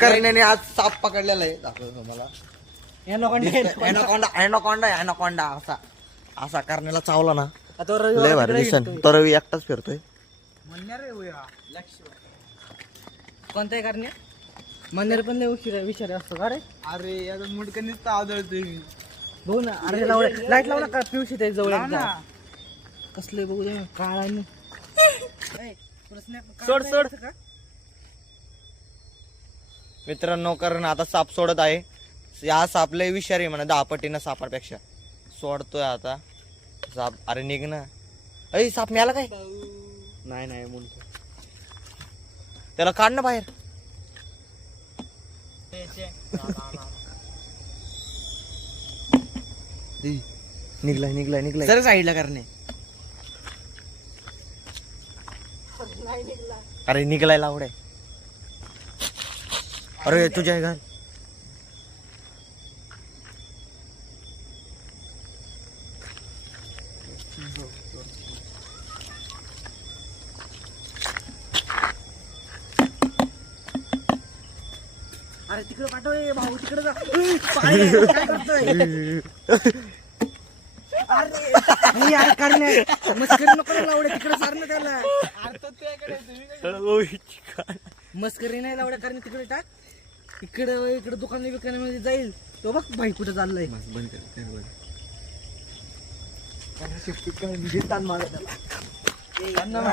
करण्याने आज साप पकडलेला आहे, दाखवतो तुम्हाला. एनाकोंडा असा असा करण्याला चावला ना लय भारी दिसन. तो रवी एकटाच फिरतोय. कोणत्याही करण्या मंदिर पण लय विचार असतो का रे? अरे याचा मुडकं नुसतं आवडतोय मी. बघू ना, अरे लाईट लावू नका, पिवशी ते जवळ एकदा. कसले बघू दे काळा आणि सोड सोड. मित्रांनो कारण आता साप सोडत आहे. या साप लय विषारी आहे म्हणा, 10 पटीनं सापापेक्षा. सोडतोय आता साप. अरे निघ ना. अय साप मिळाला काय? नाही नाही म्हणतो त्याला काढ ना बाहेर. निघलाय निघलाय निघलाय. सर साईडला करणे. अरे निघलाय लावडे. अरे तुझ्या घाल. अरे तिकडे पाठव भाऊ, तिकडे जा. काय करतोय? अरे यार करण्या मस्करी नको लावडे, तिकडे सार ना त्याला. मस्करी नाही लावड्या करणे, तिकडे टाक. इकडे दुकान विकाण्यामध्ये जाईल तो. बघ भाई कुठे चाललाय. बंद कर.